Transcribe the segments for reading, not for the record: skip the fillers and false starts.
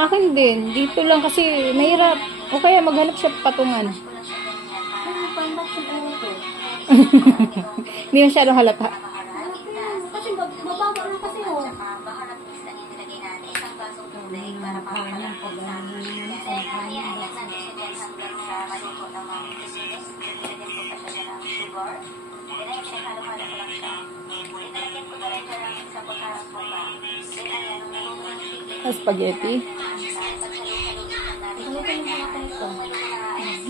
Akin din. Dito lang kasi mahirap. O kaya maghanap siya patungan. Hindi masyadong halata. Kasi mababa lang kasi oh. Spaghetti.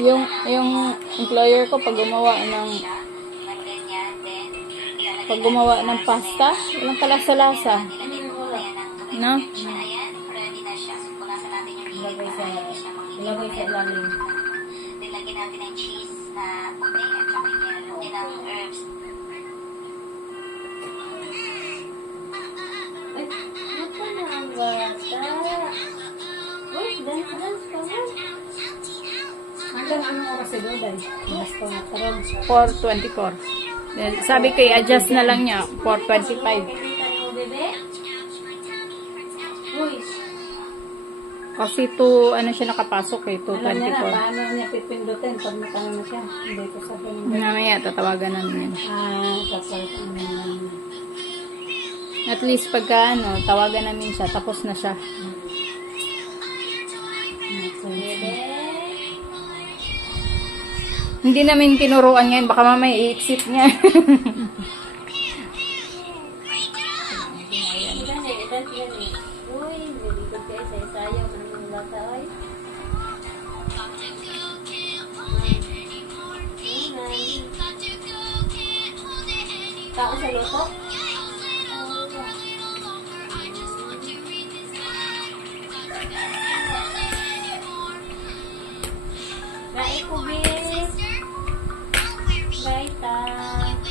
Yung employer ko pag gumawa ng pasta, walang kalasa-lasa. No? Ilagay sa ilalim. Nilagyan natin ng cheese na puti at saka yung herbs. Ay, naku na ang bata. Uy, dance ka mo. Hanggang anong oras si Doday? Mas pa matarong. 4:24. Then, sabi ko, i-adjust na lang niya. 4:25. Uy, Kasi ano siya nakapasok eh, alam niya na 2:24. paano niya pipindutin pag natanong na siya. Hindi ko sabihin. Mamaya, tatawagan namin. Tapos At least pagka tawagan namin siya, tapos na siya. Hindi namin tinuruan ngayon, baka mamaya i-exit niya. Uy, nilipod kayo sa isayaw ng lata ay. Tao sa luto?